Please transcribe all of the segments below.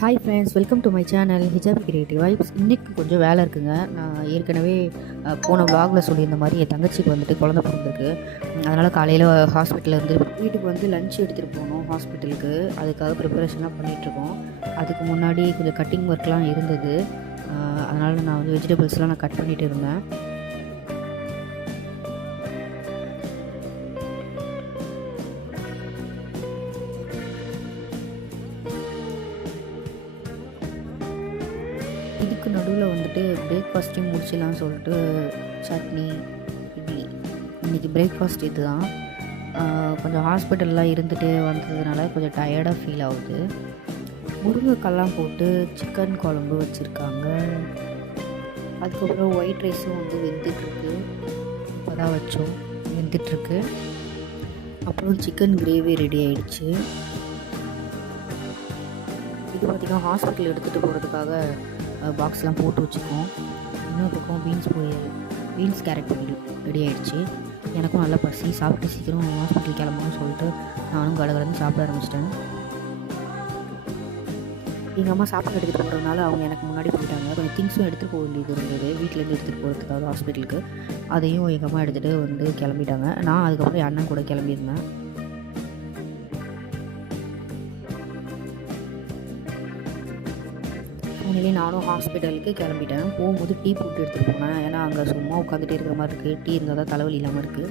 Hi friends, welcome to my channel Hijabi creative vibes. இன்றைக்கி கொஞ்சம் வேலை இருக்குங்க. நான் ஏற்கனவே போன vlogல சொல்லியிருந்த மாதிரி என் தங்கச்சிக்கு வந்துட்டு குழந்த பிறந்திருக்கு. அதனால் காலையில் ஹாஸ்பிட்டலேருந்து வீட்டுக்கு வந்து லஞ்ச் எடுத்துகிட்டு போகணும் ஹாஸ்பிட்டலுக்கு. அதுக்காக ப்ரிப்பரேஷன்லாம் பண்ணிகிட்ருக்கோம். அதுக்கு முன்னாடி கொஞ்சம் கட்டிங் ஒர்க்லாம் இருந்தது. அதனால் நான் வந்து வெஜிடபிள்ஸ்லாம் நான் கட் பண்ணிகிட்டு இருந்தேன். இதுக்கு நடுவில் வந்துட்டு பிரேக்ஃபாஸ்ட்டையும் முடிச்சிடலான்னு சொல்லிட்டு சட்னி, இட்லி. இன்றைக்கி பிரேக்ஃபாஸ்ட் இது தான். கொஞ்சம் ஹாஸ்பிட்டல்லாம் இருந்துகிட்டே வந்ததுனால கொஞ்சம் டயர்டாக ஃபீல் ஆகுது. முருங்கைக்காலாம் போட்டு சிக்கன் குழம்பு வச்சுருக்காங்க. அதுக்கப்புறம் ஒயிட் ரைஸும் வந்து வெந்துட்டுருக்கு. இப்போ தான் வச்சோம், வெந்துட்டுருக்கு. அப்புறம் சிக்கன் கிரேவி ரெடி ஆகிடுச்சு. இது பார்த்திங்கன்னா ஹாஸ்பிட்டல் எடுத்துகிட்டு போகிறதுக்காக பாக்ஸ்லாம் போட்டு வச்சுருக்கோம். இன்னொரு பக்கம் பீன்ஸ் கேரட் ரெடி ஆகிடுச்சு. எனக்கும் நல்லா பசி, சாப்பிட்டு சீக்கிரம் ஹாஸ்பிட்டல் கிளம்பணும்னு சொல்லிட்டு நானும் கடகடன்னு சாப்பிட ஆரம்பிச்சிட்டேன். எங்கள் அம்மா சாப்பாடு எடுத்துகிட்டு போகிறதுனால அவங்க எனக்கு முன்னாடி போயிட்டாங்க. கொஞ்சம் திங்ஸும் எடுத்துகிட்டு போக வேண்டியது இருந்தது வீட்டிலேருந்து எடுத்துகிட்டு போகிறதுக்காக ஹாஸ்பிட்டலுக்கு. அதையும் எங்கள் அம்மா எடுத்துகிட்டு வந்து கிளம்பிட்டாங்க. நான் அதுக்கப்புறம் என் அண்ணன் கூட கிளம்பியிருந்தேன். ஃபைனலி நானும் ஹாஸ்பிட்டலுக்கு கிளம்பிட்டேன். போகும்போது டீ போட்டு எடுத்துகிட்டு போனேன். ஏன்னா அங்கே சும்மா உட்காந்துட்டே இருக்கிற மாதிரி இருக்குது. டீ இருந்தால் தான் தலைவலி இல்லாமல் இருக்குது.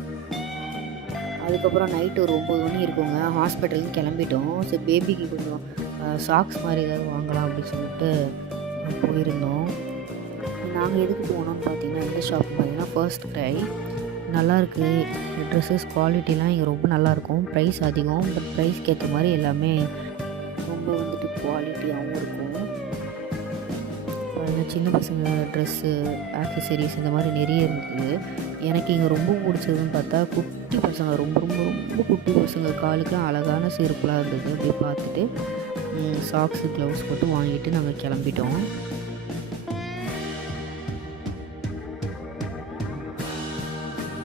அதுக்கப்புறம் நைட்டு ஒரு 9 மணி இருக்குங்க. ஹாஸ்பிட்டலுக்கு கிளம்பிட்டோம். சரி, பேபிக்கு கொஞ்சம் சாக்ஸ் மாதிரி ஏதாவது வாங்கலாம் அப்படின்னு சொல்லிட்டு போயிருந்தோம். நாங்கள் எதுக்கு போனோம்னு பார்த்தீங்கன்னா, இந்த ஷாப் பார்த்தீங்கன்னா ஃபர்ஸ்ட் க்ரை. நல்லாயிருக்கு. ட்ரெஸ்ஸஸ் குவாலிட்டிலாம் இங்கே ரொம்ப நல்லாயிருக்கும். ப்ரைஸ் அதிகம், பட் ப்ரைஸ்க்கு ஏற்ற மாதிரி எல்லாமே ரொம்ப வந்துட்டு குவாலிட்டியாகவும் இருக்கும். சின்ன பசங்க ட்ரெஸ்ஸு, ஆக்சசரிஸ் இந்த மாதிரி நிறைய இருந்தது. எனக்கு இங்கே ரொம்ப பிடிச்சதுன்னு பார்த்தா குட்டி பசங்க, ரொம்ப ரொம்ப ரொம்ப குட்டி பசங்க காலுக்குலாம் அழகான செருப்புலாம் இருந்தது. அப்படியே பார்த்துட்டு சாக்ஸு, க்ளவுஸ் மட்டும் வாங்கிட்டு நாங்கள் கிளம்பிட்டோம்.